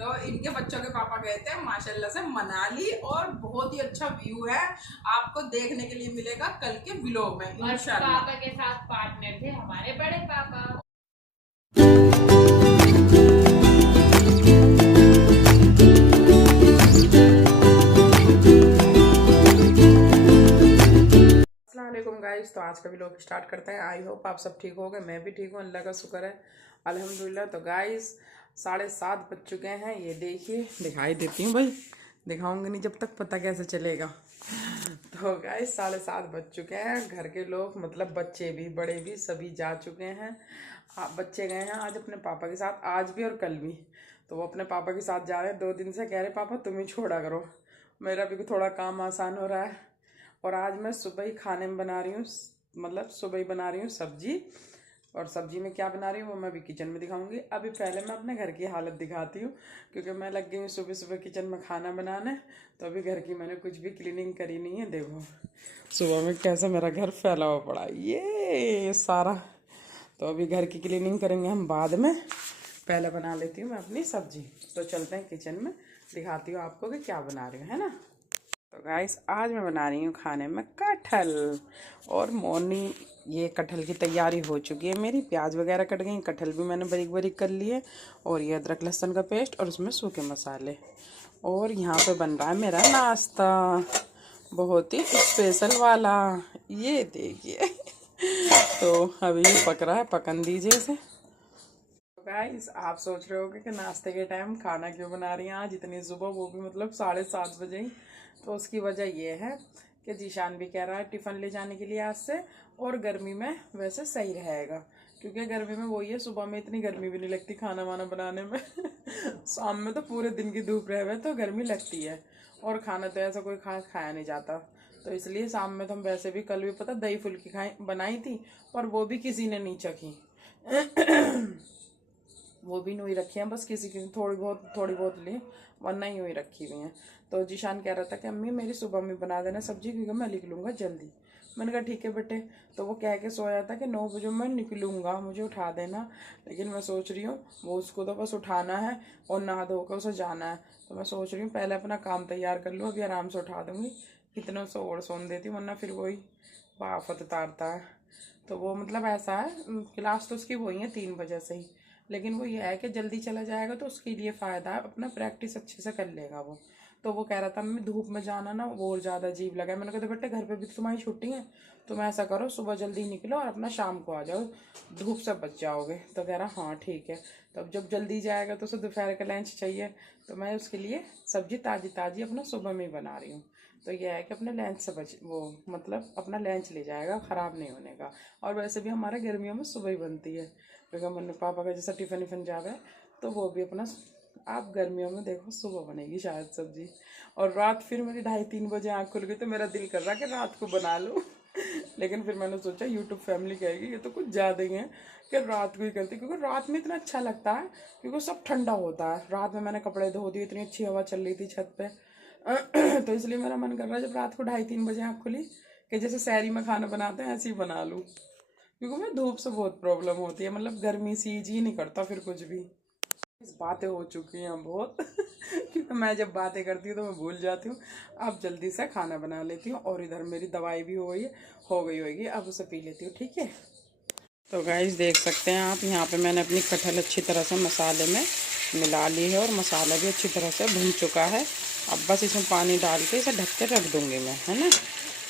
तो इनके बच्चों के पापा गए थे माशाल्लाह से मनाली, और बहुत ही अच्छा व्यू है, आपको देखने के लिए मिलेगा कल के व्लॉग में इंशाल्लाह। पापा के साथ पार्टनर थे हमारे बड़े पापा। अस्सलामुअलैकुम गाइस, तो आज का व्लॉग स्टार्ट करते हैं। आई होप आप सब ठीक हो गए, मैं भी ठीक हूँ, अल्लाह का शुक्र है, अल्हम्दुलिल्लाह। तो गाइस 7:30 बज चुके हैं, ये देखिए, दिखाई देती हूँ भाई, दिखाऊंगी नहीं जब तक, पता कैसे चलेगा। तो गाइस 7:30 बज चुके हैं, घर के लोग मतलब बच्चे भी बड़े भी सभी जा चुके हैं। बच्चे गए हैं आज अपने पापा के साथ, आज भी और कल भी। तो वो अपने पापा के साथ जा रहे हैं, 2 दिन से कह रहे पापा तुम ही छोड़ा करो, मेरा भी थोड़ा काम आसान हो रहा है। और आज मैं सुबह ही खाने में बना रही हूँ, मतलब सुबह ही बना रही हूँ सब्जी। और सब्जी में क्या बना रही हूँ वो मैं भी किचन में दिखाऊंगी। अभी पहले मैं अपने घर की हालत दिखाती हूँ, क्योंकि मैं लग गई हूँ सुबह सुबह किचन में खाना बनाने। तो अभी घर की मैंने कुछ भी क्लीनिंग करी नहीं है, देखो सुबह में कैसा मेरा घर फैला हुआ पड़ा ये सारा। तो अभी घर की क्लीनिंग करेंगे हम बाद में, पहले बना लेती हूँ मैं अपनी सब्जी। तो चलते हैं किचन में, दिखाती हूँ आपको कि क्या बना रही हूँ, है ना। तो गाइस आज मैं बना रही हूँ खाने में कटहल, और मॉर्निंग ये कटहल की तैयारी हो चुकी है मेरी। प्याज वगैरह कट गई, कटहल भी मैंने बारीक बारीक कर लिए, और ये अदरक लहसुन का पेस्ट और उसमें सूखे मसाले। और यहाँ पे बन रहा है मेरा नाश्ता, बहुत ही स्पेशल वाला, ये देखिए। तो अभी ये पक रहा है, पकन दीजिए इसे। गाइस आप सोच रहे होगे कि नाश्ते के टाइम खाना क्यों बना रही हैं आज इतनी सुबह, वो भी मतलब 7:30 बजे ही। तो उसकी वजह ये है कि जीशान भी कह रहा है टिफ़िन ले जाने के लिए आज से, और गर्मी में वैसे सही रहेगा, क्योंकि गर्मी में वही है, सुबह में इतनी गर्मी भी नहीं लगती खाना वाना बनाने में। शाम में तो पूरे दिन की धूप रहे हुए तो गर्मी लगती है, और खाना तो ऐसा कोई खास खाया नहीं जाता। तो इसलिए शाम में तो हम वैसे भी, कल भी पता दही फुल्की खाई बनाई थी, पर वो भी किसी ने नहीं चखी। वो भी यूँ ही रखी हैं, बस किसी की थोड़ी बहुत ली, वरना यूँ ही रखी हुई हैं। तो जीशान कह रहा था कि अम्मी मेरी सुबह में बना देना सब्जी, क्योंकि मैं लिख लूँगा जल्दी। मैंने कहा ठीक है बेटे। तो वो कह के सोया था कि 9 बजे मैं निकलूँगा, मुझे उठा देना। लेकिन मैं सोच रही हूँ वो उसको तो बस उठाना है और नहा धोकर उसे जाना है। तो मैं सोच रही हूँ पहले अपना काम तैयार कर लूँ, अभी आराम से उठा दूँगी, इतना से और सोन देती, वरना फिर वही बाफत उतारता है। तो वो मतलब ऐसा है, क्लास तो उसकी वही है 3 बजे से ही, लेकिन वो ये है कि जल्दी चला जाएगा तो उसके लिए फ़ायदा है, अपना प्रैक्टिस अच्छे से कर लेगा वो। तो वो कह रहा था मम्मी धूप में जाना ना वो और ज़्यादा अजीब लगा है। मैंने कहा बेटे घर पे भी तो तुम्हारी छुट्टी है, तुम ऐसा करो सुबह जल्दी निकलो और अपना शाम को आ जाओ, धूप से बच जाओगे। तो कह रहा हाँ ठीक है। तो अब जब जल्दी जाएगा तो उसे दोपहर का लंच चाहिए, तो मैं उसके लिए सब्जी ताज़ी ताज़ी अपना सुबह में ही बना रही हूँ। तो यह है कि अपने लंच से बच वो मतलब अपना लंच ले जाएगा, ख़राब नहीं होने का। और वैसे भी हमारे गर्मियों में सुबह ही बनती है, क्योंकि मम्मी पापा का जैसा टिफ़िन विफ़िन जावे, तो वो भी अपना आप गर्मियों में देखो सुबह बनेगी शायद सब्जी। और रात फिर मेरी 2:30-3 बजे आँख खुल गई, तो मेरा दिल कर रहा कि रात को बना लूँ। लेकिन फिर मैंने सोचा यूट्यूब फैमिली कहेगी ये तो कुछ ज़्यादा ही है कि रात को ही करती, क्योंकि रात में इतना अच्छा लगता है, क्योंकि सब ठंडा होता है। रात में मैंने कपड़े धो दिए, इतनी अच्छी हवा चल रही थी छत पे। तो इसलिए मेरा मन कर रहा है जब रात को 2:30-3 बजे आँख खुली, कि जैसे शहरी में खाना बनाते हैं ऐसे ही बना लूँ, क्योंकि मैं धूप से बहुत प्रॉब्लम होती है, मतलब गर्मी सी जी नहीं करता फिर कुछ भी। इस बातें हो चुकी हैं बहुत। क्योंकि मैं जब बातें करती हूँ तो मैं भूल जाती हूँ। अब जल्दी से खाना बना लेती हूँ, और इधर मेरी दवाई भी हो गई होगी, अब उसे पी लेती हूँ, ठीक है। तो गाइस देख सकते हैं आप, यहाँ पे मैंने अपनी कटहल अच्छी तरह से मसाले में मिला ली है, और मसाला भी अच्छी तरह से भुन चुका है। अब बस इसमें पानी डाल के इसे ढक के रख दूँगी मैं, है ना।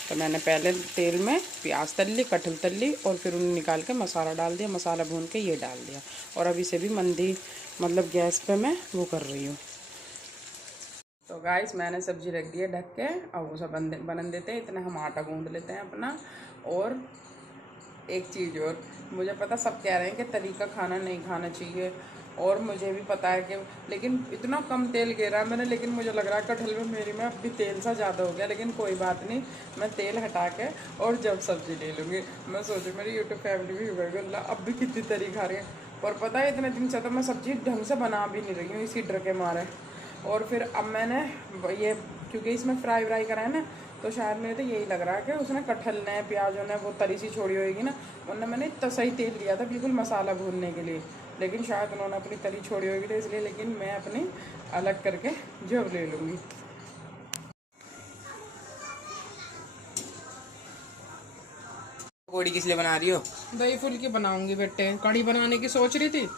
तो मैंने पहले तेल में प्याज तल ली, कटहल तल ली, और फिर उन्हें निकाल के मसाला डाल दिया, मसाला भून के ये डाल दिया। और अब इसे भी मंदी मतलब गैस पे मैं वो कर रही हूँ। तो गाइस मैंने सब्जी रख दी है ढक के, अब उसे बनन देते हैं, इतना हम आटा गूंद लेते हैं अपना। और एक चीज़ और, मुझे पता सब कह रहे हैं कि तरीका खाना नहीं खाना चाहिए, और मुझे भी पता है कि, लेकिन इतना कम तेल गिरा है मैंने, लेकिन मुझे लग रहा है कटहल में मेरी में अब भी तेल सा ज़्यादा हो गया। लेकिन कोई बात नहीं, मैं तेल हटा के और जब सब्ज़ी ले लूँगी। मैं सोचूँ मेरी यूट्यूब फैमिली भी गल्ला अब भी कितनी तरी खा रही है। और पता है इतने दिन से तो मैं सब्ज़ी ढंग से बना भी नहीं रही हूँ इसी डर के मारे। और फिर अब मैंने ये, क्योंकि इसमें फ्राई व्राई करा है ना, तो शायद मेरे तो यही लग रहा है कि उसने कटहल ने प्याजों ने वो तरी सी छोड़ी होगी ना, वरना मैंने इतना सही तेल लिया था बिल्कुल मसाला भूनने के लिए। लेकिन शायद उन्होंने अपनी तरी छोड़ी होगी तो इसलिए, लेकिन मैं अपनी अलग करके जब ले लूँगी। पकौड़ी किस लिए बना रही हो? दही फुल्की बनाऊंगी बेटे, कड़ी बनाने की सोच रही थी,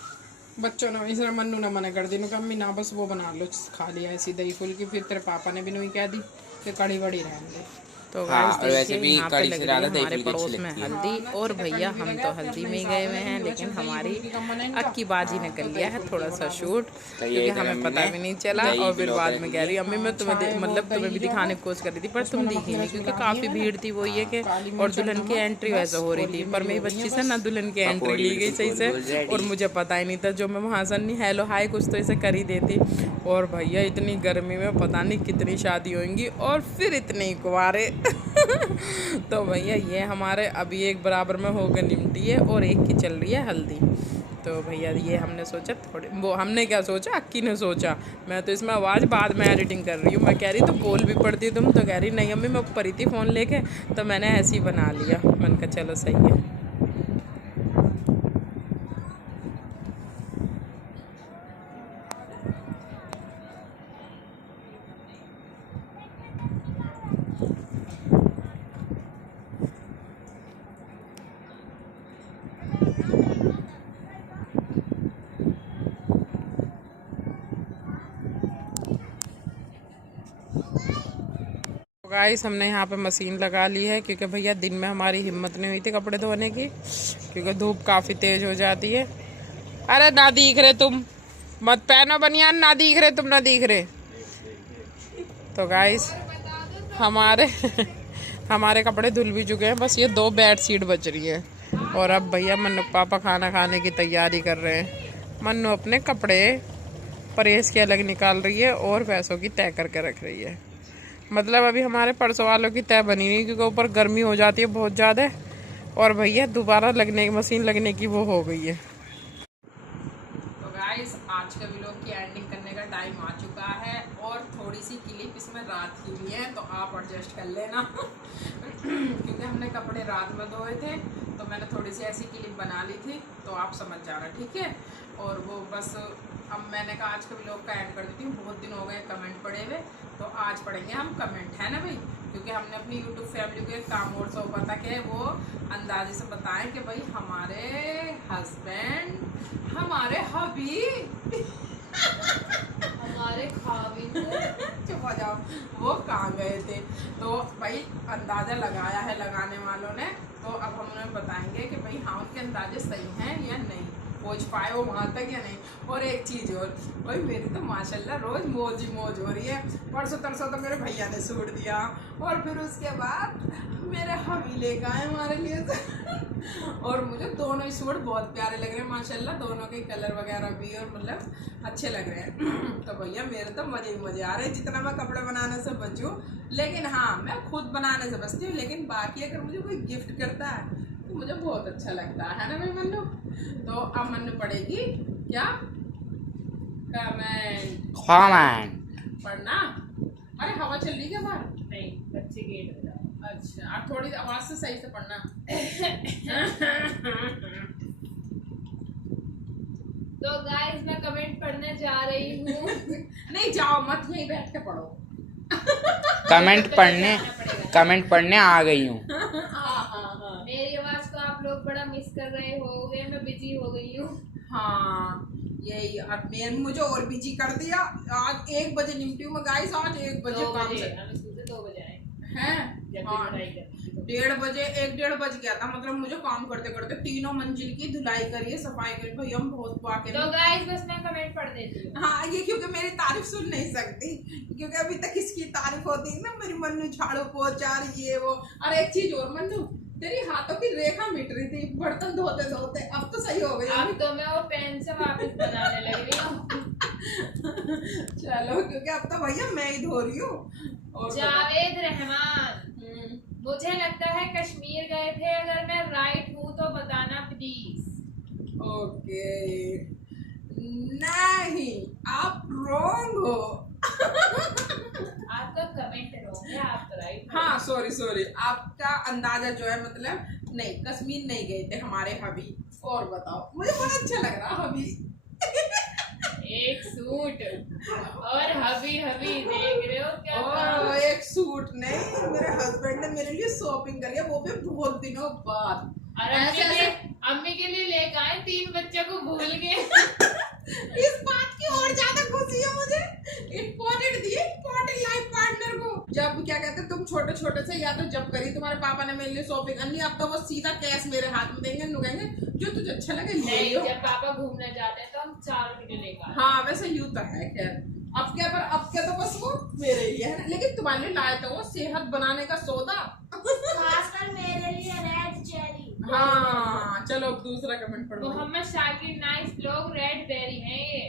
बच्चों ने इसने मन्नू ने मना कर दी, नु अम्मी ना बस वो बना लो, खा लिया ऐसी दही फुल्की। फिर तेरे पापा ने भी नहीं कह दी कि कड़ी वड़ी रहने दे। तो हाँ, गाइस और वैसे देखिए भी यहाँ पे कड़ी लग से रही ज़्यादा है दही हमारे फुल्की अच्छी पड़ोस में लगती है। हल्दी, और भैया हम तो हल्दी में ही गए हुए हैं, लेकिन हमारी अक्की बाजी ने कर लिया है थोड़ा सा शूट, क्योंकि हमें पता भी नहीं चला। और फिर बाद में कह रही अम्मी मैं तुम्हें मतलब तुम्हें भी दिखाने की कोशिश कर रही थी, पर तुम दिखी नहीं, क्योंकि काफी भीड़ थी। वो ये कि और दुल्हन की एंट्री वैसे हो रही थी, पर मेरी बच्ची से ना दुल्हन की एंट्री ली गई सही से, और मुझे पता ही नहीं था। जो मैं वहाँ से नहीं हेलो हाय कुछ तो इसे कर ही देती। और भैया इतनी गर्मी में पता नहीं कितनी शादी होंगी, और फिर इतने ही कुंवारे। तो भैया ये हमारे अभी एक बराबर में हो गए निमटी है, और एक की चल रही है हल्दी। तो भैया ये हमने सोचा थोड़े, वो हमने क्या सोचा, अक्की ने सोचा। मैं तो इसमें आवाज़ बाद में एडिटिंग कर रही हूँ। मैं कह रही तो बोल भी पड़ती तुम, तो कह रही नहीं अम्मी मैं ऊपर ही थी फ़ोन लेके, तो मैंने ऐसे ही बना लिया। मैंने कहा चलो सही है। गाइस हमने यहाँ पे मशीन लगा ली है, क्योंकि भैया दिन में हमारी हिम्मत नहीं हुई थी कपड़े धोने की, क्योंकि धूप काफ़ी तेज़ हो जाती है। अरे ना दिख रहे तुम, मत पहनो बनियान, ना दिख रहे तुम, ना दिख रहे। तो गाइस हमारे हमारे कपड़े धुल भी चुके हैं, बस ये 2 बेड शीट बच रही है। और अब भैया मन्नू पापा खाना खाने की तैयारी कर रहे हैं। मन्नू अपने कपड़े प्रेस के अलग निकाल रही है और पैसों की तय करके रख रही है। मतलब अभी हमारे परसों वालों की तय बनी नहीं, क्योंकि ऊपर गर्मी हो जाती है बहुत ज़्यादा, और भैया दोबारा लगने की मशीन लगने की वो हो गई है। तो गाइस आज का व्लॉग की एंडिंग करने का टाइम आ चुका है, और थोड़ी सी क्लिप इसमें रात की भी है, तो आप एडजस्ट कर लेना। क्योंकि हमने कपड़े रात में धोए थे, तो मैंने थोड़ी सी ऐसी क्लिप बना ली थी, तो आप समझ जाना, ठीक है। और वो बस अब मैंने कहा आज के व्लॉग का एंड कर देती हूँ, बहुत दिन हो गए कमेंट पड़े हुए, तो आज पढ़ेंगे हम कमेंट, है ना भाई। क्योंकि हमने अपनी यूट्यूब फैमिली को एक काम और सौंपा था कि वो अंदाजे से बताएं कि भाई हमारे हस्बैंड, हमारे हबी, हमारे खावी चुप हो जाओ, वो कहाँ गए थे। तो भाई अंदाज़ा लगाया है लगाने वालों ने, तो अब हम उन्हें बताएंगे कि भाई हाँ उनके अंदाजे सही हैं या नहीं, पहुँच पाए वो वहाँ तक या नहीं। और एक चीज़ और, भाई मेरी तो माशाल्लाह रोज़ मौज ही मौज हो रही है। परसों तरसों तो मेरे भैया ने सूट दिया, और फिर उसके बाद मेरे हबी लेकर आए हमारे लिए। और मुझे दोनों ही सूट बहुत प्यारे लग रहे हैं माशाल्लाह, दोनों के कलर वगैरह भी, और मतलब अच्छे लग रहे हैं। तो भैया मेरे तो मज़े ही मज़े आ रहे हैं, जितना मैं कपड़े बनाने से बचूँ। लेकिन हाँ मैं खुद बनाने से बचती हूँ, लेकिन बाकी अगर मुझे कोई गिफ्ट करता है तो मुझे बहुत अच्छा लगता है ना भाई मन्नू। तो अब मन्नू पढ़ेगी क्या कमेंट पढ़ना। अरे हवा चल रही है बाहर, नहीं, बच्चे गेट में जाओ। अच्छा अब थोड़ी आवाज से सही से पढ़ना। तो गाइस मैं कमेंट पढ़ने जा रही हूँ। नहीं जाओ मत, यहीं बैठ के पढ़ो। कमेंट पढ़ने आ गई हूँ। मेरी आवाज को आप लोग बड़ा मिस कर रहे होगे, मैं बिजी हो गई हूँ। हाँ यही, अब मेरे मुझे और बिजी कर दिया। आज 1 बजे निपटी हूँ मैं गाइस, आज 1 बजे काम से। हमें सुबह 2 बजे आए हैं जब हाँ, पढ़ाई करती थी। 1:30 बजे 1:30 बज गया था। मतलब मुझे काम करते करते 3 मंजिल की धुलाई करिए, सफाई करिए, भैया हम बहुत पाके। तो गाइस बस मैं कमेंट पढ़ देती हूँ। हाँ ये क्योंकि मेरी तारीफ सुन नहीं सकती, क्योंकि अभी तक इसकी तारीफ होती है ना, मेरी मन्नू झाड़ू पोछा ये वो। और एक चीज और मन्नू, तेरी हाथों की रेखा मिट रही थी बर्तन धोते धोते, अब तो सही हो गई। अब तो मैं वो पेन से वापस बनाने लग रही हूँ। चलो क्योंकि अब तो भैया मैं ही धो रही हूँ। और जावेद रहमान, मुझे लगता है कश्मीर गए थे, अगर मैं राइट हूँ तो बताना प्लीज। ओके नहीं आप रॉन्ग हो। आपका कमेंट रॉन्ग है, आप तो राइट। हाँ सॉरी आपका अंदाजा जो है, मतलब नहीं कश्मीर नहीं गए थे हमारे हबी, और बताओ, मुझे बड़ा अच्छा लग रहा अभी। एक सूट और हबी हबी देख रहे हो क्या और एक सूट नहीं, मेरे हस्बैंड ने मेरे लिए शॉपिंग करी है, वो भी बहुत दिनों बाद। और अम्मी के लिए लेकर आए 3 बच्चों को भूल गए। इस बात की और ज्यादा खुशी है मुझे, इम्पोर्टेंट दिए इम्पोर्टेंट लाइफ पार्टनर को। जब क्या कहते हैं तुम छोटे छोटे से या तो जब करी तुम्हारे पापा ने मेरे लिए शॉपिंग अन्नी, अब तो वो सीधा कैश मेरे हाथ में देंगे, नुगेंगे जो तुझे अच्छा लगे ले नहीं, लो। जब पापा घूमने जाते हैं तो हम 4 किलो लेकर आते हैं। हाँ वैसे यूं तो है खैर, अब क्या तो बस वो मेरे लिए है ना, लेकिन तुम्हारे लिए लाए तो वो सेहत बनाने का सौदा। खासकर मेरे लिए रेड चेरी। हाँ चलो अब दूसरा कमेंट पढ़ो। Mohammad Shakir nice blog red berry है ये।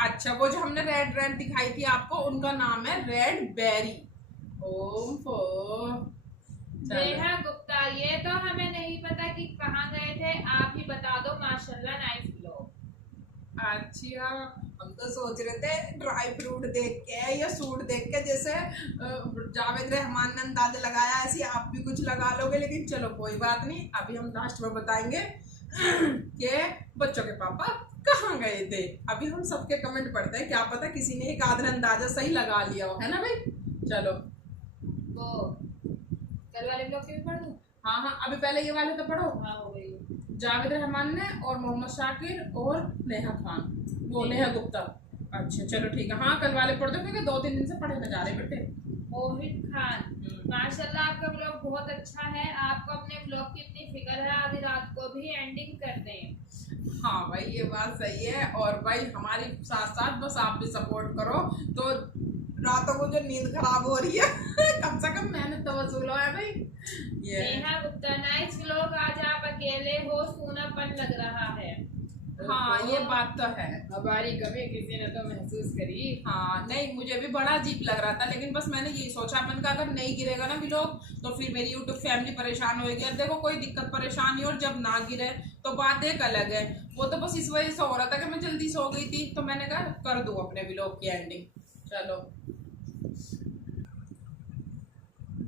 अच्छा वो जो हमने रेड दिखाई थी आपको, उनका नाम है रेड बेरी। ओम्फो। नेहा गुप्ता, ये तो हमें नहीं पता कि कहाँ गए थे, आप ही बता दो। माशाल्लाह नाइस ब्लॉग। अच्छा हम तो सोच रहे थे ड्राई फ्रूट देख के या सूट देख के, जैसे जावेद रहमान ने अंदाजा लगाया ऐसे आप भी कुछ लगा लोगे, लेकिन चलो कोई बात नहीं, अभी हम लास्ट में बताएंगे कि बच्चों के पापा कहाँ गए थे। अभी हम सबके कमेंट पढ़ते हैं, क्या पता किसी ने एक आधा अंदाजा सही लगा लिया हो, है ना भाई। चलो वो कल वाले ब्लॉग के भी पढ़ दूं? हाँ अभी पहले ये वाले तो पढ़ो। हाँ हो गई। जावेद रहमान ने और मोहम्मद शाकिर और नेहा खान, वो नेहा गुप्ता। अच्छा चलो ठीक है, हाँ कल वाले पढ़ दो क्योंकि 2-3 दिन से पढ़े न जा रहे बेटे। मोहित खान, माशाल्लाह आपका ब्लॉग बहुत अच्छा है, आपको अपने ब्लॉग की इतनी फिक्र है, आधी रात को भी एंडिंग करते हैं। हाँ भाई ये बात सही है, और भाई हमारी साथ साथ बस आप भी सपोर्ट करो तो रातों को जो नींद खराब हो रही है कम से कम मेहनत तो वसूलो है भाई। ये नेहा गुप्ता नाइस ब्लॉग, आज आप अकेले हो, सूनापन लग रहा है। हाँ ये बात तो है, हमारी कमी किसी ने तो महसूस करी। हाँ नहीं मुझे भी बड़ा अजीब लग रहा था, लेकिन बस मैंने यही सोचा मैंने कहा अगर नहीं गिरेगा ना व्लॉग तो फिर मेरी यूट्यूब फैमिली परेशान होगी। और देखो कोई दिक्कत परेशानी और जब ना गिरे तो बात एक अलग है। वो तो बस इस वजह से हो रहा था कि मैं जल्दी सो गई थी, तो मैंने कहा कर दूं अपने व्लॉग की एंडिंग। चलो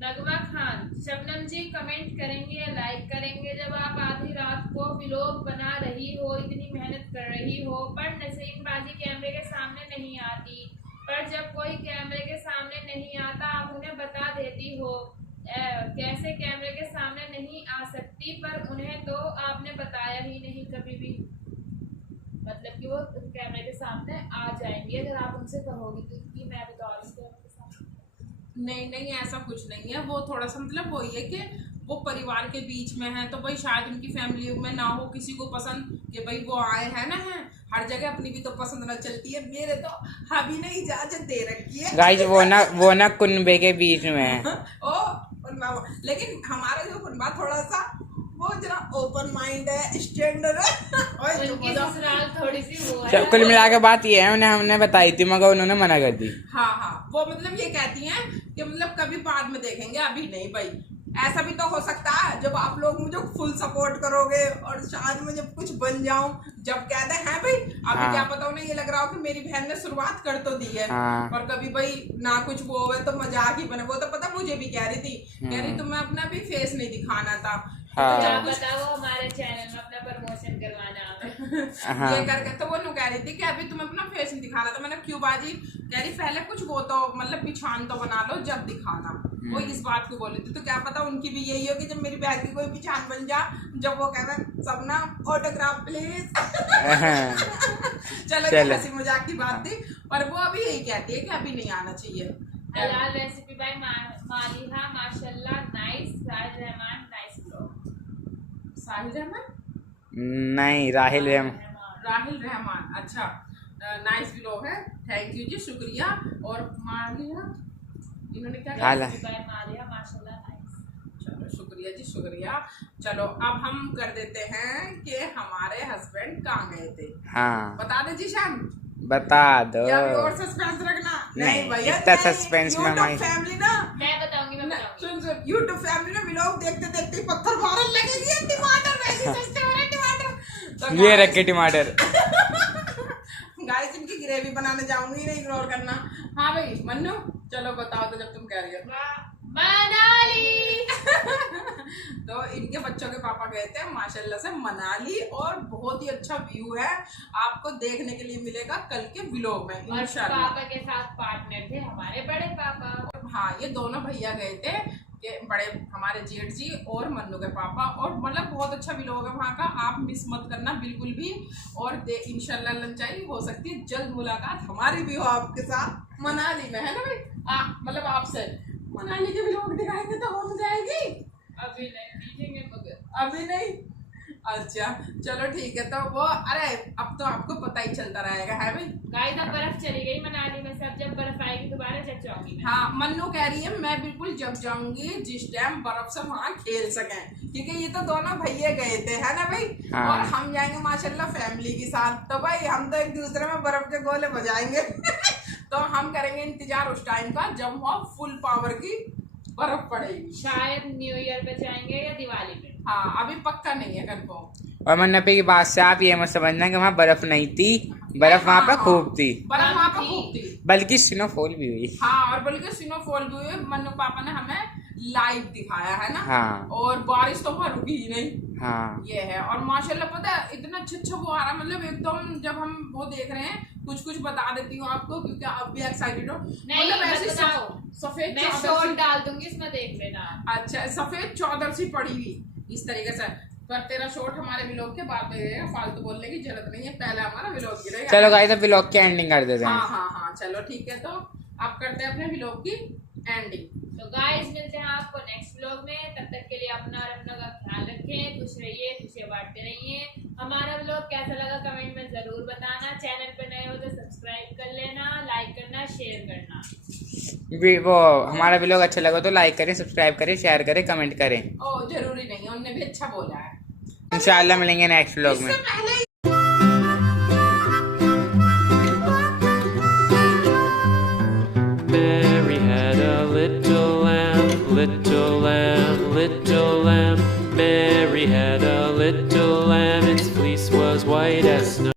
नगमा खान, शबनम जी कमेंट करेंगे लाइक करेंगे जब आप आधी रात को व्लॉग बना रही हो, इतनी मेहनत कर रही हो, पर नसीबबाजी कैमरे के सामने नहीं आती, पर जब कोई कैमरे के सामने नहीं आता आप उन्हें बता देती हो कैसे कैमरे के सामने नहीं आ सकती, पर उन्हें तो आपने बताया ही नहीं कभी भी। मतलब कि वो कैमरे के सामने आ जाएंगे अगर आप उनसे कहोगी तो कि मैं बता रही हूँ। नहीं ऐसा कुछ नहीं है, वो थोड़ा सा मतलब वही है कि वो परिवार के बीच में है तो भाई शायद उनकी फैमिली में ना हो किसी को पसंद कि भाई वो आए हैं ना, है हर जगह अपनी भी तो पसंद न चलती है। मेरे तो हबी ने इजाजत दे रखी है गाइस वो ना कुनबे के बीच में है। ओ लेकिन हमारा जो कुनबा थोड़ा सा वो जरा ओपन माइंड है, स्टैंडर्ड है। उनकी ससुराल थोड़ी सी वो है। कुल मिला के बात ये है, उन्हें हमने बताई थी मगर उन्होंने मना कर दी। हाँ वो मतलब ये कहती हैं कि मतलब कभी बाद में देखेंगे, अभी नहीं भाई। ऐसा भी तो हो सकता है जब आप लोग मुझे फुल सपोर्ट करोगे और शायद मैं जब कुछ बन जाऊं, जब कहते हैं भाई अभी हाँ। क्या पता उन्हें ये लग रहा हो कि मेरी बहन ने शुरुआत कर तो दी है। हाँ। और कभी भाई ना कुछ वो हुए तो मजाक ही बने। वो तो पता मुझे भी कह रही थी, कह रही तुम्हें अपना भी फेस नहीं दिखाना था। हाँ। क्या बताओ हमारे चैनल में अपना प्रमोशन करवाना। हाँ। ये करके तो वो नु कह रही थी कि अभी तुम्हें अपना फेस नहीं दिखाना। तो मैंने क्यों बाजी, कह रही पहले कुछ वो तो मतलब पिछान तो बना लो जब दिखाना। वो इस बात को बोली थी, तो क्या पता उनकी भी यही हो कि जब मेरी बहन की कोई पिछान बन जा, जब वो कह रहे सबना ऑटोग्राफ प्लीज। चलो ये हंसी मजाक की बात थी, पर वो अभी यही कहती है कि अभी नहीं आना चाहिए। हलाल रेसिपी बाय मालिहा माशाल्लाह नाइस। साहिल रहमान नाइस ब्लॉग। साहिल रहमान नहीं राहिल राहिल रहमान, अच्छा नाइस ब्लॉग है, थैंक यू जी, शुक्रिया। और मालिहा इन्होंने क्या कहा? बाय मालिहा माशाल्लाह नाइस। चलो शुक्रिया जी शुक्रिया। चलो अब हम कर देते हैं कि हमारे हस्बैंड कहाँ गए थे। हाँ बता दे जीशान, बता दो। या अभी और सस्पेंस रखना? नहीं, भैया इतना नहीं। सस्पेंस में YouTube हमारी- फैमिली ना, मैं बताऊंगी। सुन यूट्यूब फैमिली ना व्लॉग देखते देखते ही पत्थर मारने लगेगी। टमाटर वैसे सस्ते हो रहे टमाटर। तो ये रखे टमाटर। गाइस इनकी ग्रेवी बनाने जाऊंगी, नहीं इग्नोर करना। हाँ भाई मन्नू चलो बताओ तो जब तुम कह रही हो। मनाली। तो इनके बच्चों के पापा गए थे माशाल्लाह से मनाली, और बहुत ही अच्छा व्यू है, आपको देखने के लिए मिलेगा कल के व्लॉग में और इंशाल्लाह। पापा के साथ पार्टनर थे हमारे बड़े पापा। हाँ, ये दोनों भैया गए थे, ये बड़े हमारे जेठ जी और मन्नू के पापा, और मतलब बहुत अच्छा व्लॉग है वहाँ का, आप मिस मत करना बिल्कुल भी। और इंशाल्लाह लंचाई हो सकती है जल्द मुलाकात हमारी भी हो आपके साथ मनाली में, है ना भाई? मतलब आपसे मनाली के व्लॉग दिखाएंगे तो हो जाएगी। अभी नहीं दिखेंगे मगर। अभी नहीं, अच्छा चलो ठीक है। तो वो अरे अब तो आपको पता ही चलता रहेगा, है भाई? गाइस अब बर्फ चली गई मनाली में, सब जब बर्फ आएगी दोबारा जब जाऊंगी मैं। हाँ, मन्नू कह रही है मैं बिल्कुल जब जाऊंगी जिस टाइम बर्फ से वहाँ खेल सकें, क्योंकि ये तो दोनों भैया गए थे, है ना भाई? हाँ। और हम जाएंगे माशाल्लाह फैमिली के साथ, तो भाई हम तो एक दूसरे में बर्फ के गोले बजाएंगे। तो हम करेंगे इंतजार उस टाइम का जब वहाँ फुल पावर की बर्फ पड़ेगी। शायद न्यू ईयर पे जाएंगे या दिवाली में। हाँ, अभी पक्का नहीं है कंफर्म। और मन्नपे की बात से आप ये मत समझना कि वहाँ बर्फ नहीं थी, बर्फ वहाँ पर खूब थी, बर्फ वहाँ पर खूब थी। बल्कि स्नोफॉल भी हुई। हाँ, और बल्कि स्नोफॉल भी हुई, मन्नू पापा ने हमें लाइव दिखाया, है ना? हाँ। और बारिश तो वहाँ रुकी ही नहीं। हाँ, ये है, और माशाल्लाह पता है इतना अच्छा वो आ रहा, मतलब एकदम जब हम वो देख रहे हैं, कुछ बता देती हूँ आपको क्योंकि आप भी एक्साइटेड हो। नहीं, मतलब मत ऐसी बताओ। सफेद मैं चादर शॉर्ट सी- डाल दूंगी इसमें, देख लेना। अच्छा, सफेद चादर सी पड़ी हुई इस तरीके से। पर तेरा शॉर्ट हमारे व्लॉग के बाद में रहेगा, फालतू बोलने की जरूरत नहीं है, पहले हमारा व्लॉग गिरेगा। चलो गाइस अब व्लॉग की एंडिंग कर देते हाँ हैं। हाँ हाँ, चलो ठीक है। तो आप करते हैं अपने व्लॉग की एंडिंग। तो गाइस मिलते हैं आपको नेक्स्ट व्लॉग में, तब तक के लिए अपना और अपनों का ख्याल रखें, खुश रहिए, खुशियाँ बांटते रहिए। हमारा व्लॉग कैसा लगा कमेंट में जरूर बताना, चैनल पे नए हो तो सब्सक्राइब कर लेना, लाइक करना, शेयर करना। वो हमारा व्लॉग अच्छा लगा तो लाइक करें, सब्सक्राइब करें, शेयर करें, कमेंट करें। ओ जरूरी नहीं है, उनने भी अच्छा बोला है। इंशाल्लाह मिलेंगे नेक्स्ट व्लॉग में। इससे पहले Mary had a little lamb, little lamb, little lamb. Mary had a little lamb, its fleece